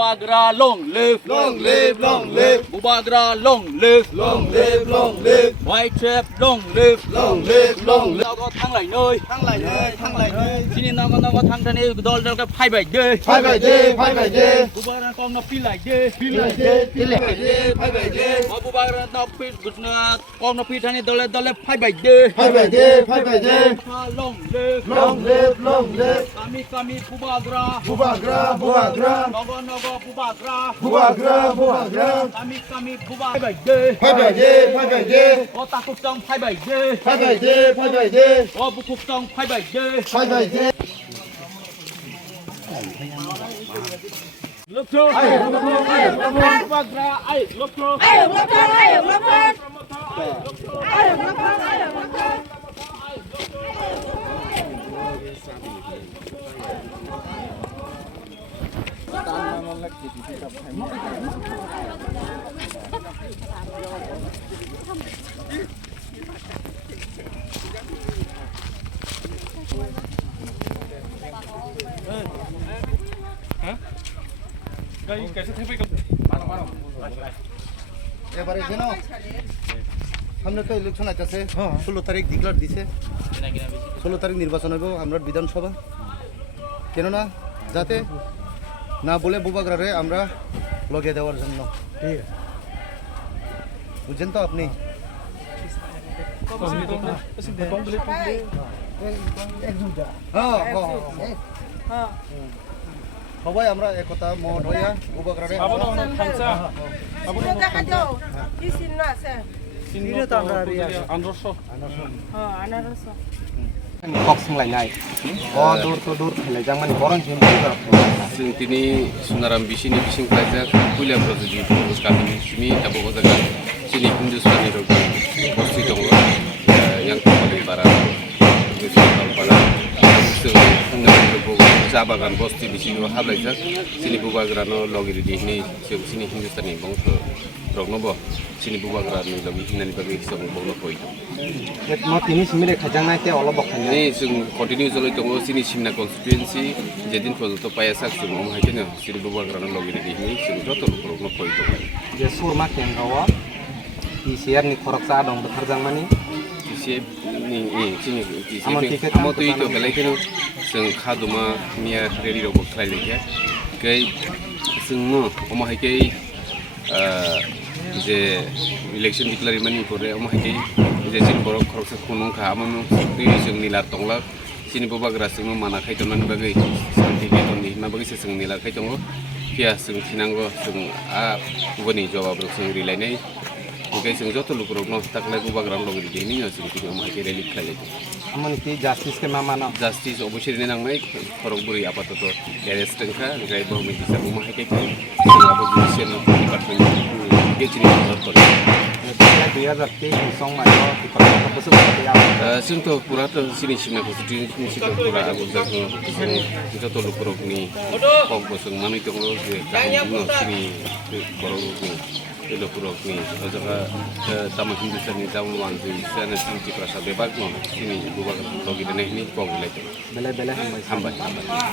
Bubagra long live, long live, long live, Bubagra long live, long live, long live, White trap long live, long live, long live. Nó có thắng lại nơi, Thăng lại nơi, thăng lại nơi. xin nó có thắng ra đây, đôi cái phai bảy dê, Phai bảy dê, phai bảy dê. Bubagra con nó phi lại dê, Phi lại dê, phi lại dê, phai bảy dê. Bubagra nó phi con nó phi ra đây, đôi phai bảy dê, Phai bảy dê, phai bảy dê. long live, Long live, long live. kami Bubagra, Bubagra, Bubagra. nó có Bubagra, Bubagra, Bubagra. kami Bubagra phai bảy dê, Phai bảy dê, phai bảy dê. có ta cục trong phai bảy dê, Phai bảy dê, phai bảy dê. có cục trong phai bảy dê. Phai bảy dê. Look to, Bubagra, look to. এবারে কেন সামনে তো election আইতাছে 16 তারিখ declare দিছে 16 তারিখ নির্বাচন হইব আমরা বিধানসভা কেন না যাতে না বলে বুবাগ্রারে আমরা লগে দেওয়ার জন্য বুঝছেন তো আপনি সবাই আমরা একতা মত হইয়া বুবাগ্রারে Lainai. Oh, dur khilai jang mani boron jimซึ่งที่นี่สุนารัมบิชินีบิชิงไพรจากคุยเรื่องโปรเจกต์ที่สกัดนี้มีดับเบิลก็จะกันที่นี่คุณจะสอนในโรงโพสต์ที่ตรงยังต้องไปบาราที่สุดท้ายบาราซึ่งคุณจะเป็นผู้จับกันโพสต์ที่บิชินีว่าฮับเลยจากที่นี่ผู้บริหารโลกิรินี่ซึ่งที่นี่ฮินดูสตานีบางตัวรองนบที่นี่ผู้บริหารโลกิรินี่บางส่วนบางตัวไป Mau ini sebenarnya kajang naik ya Allah bakal ini sung continue solo itu sini simna constituency jadi kalau tu payah sak sung om hakinya sini buat kerana logi di sini sung jodoh lu kurang apa itu dia sur mak yang kawa di siar ni korak sa dong bekerjang mani siap ni sini amo tu itu kalau itu sung khaduma niya ready robot try lagi ya kai sung no om hakinya যে election declare ইমানি করে আমার high যে চিন বড় খরচ খুন খামানো जों नीला तंला सिनि बुबाग्रा जों माना खायदोंमोन बागै शान्ति बेतननि मा बागै जों नीला खायदों किया जों थिनांगौ जों आ गुबुननि जवाब जों रिलायनाय ओमफ्राय जों जत लुगरक न ताकलाय बुबाग्रा लगि दिनि जों दिनि माहाय रेलि खायलाय aman ki justice ke mama na justice অবশ্যই নাংনাই খরগবুরি আপাতত অ্যারেস্ট টংখা গাই বহমি হিসাব মাহাय কে जों আবো জুডিশিয়াল ডিপার্টমেন্ট गेचिनि दरकार 2003 song ma yo di kota besar seperti apa जोंथ' पुराथ' सिनि सिमना कनस्टिटिउन्सि पुरा आगु जाखो जों जत लुकुरकनि पगबो जों मानै दङ जे सिनि बर'नि लुकुरकनि जगा तामा हिन्दुस्ताननि दाउन जे जाना सिंथि प्रासा बेबाग सिनि बुबाग लगिनायनि पगलाय bela-bela हामबाय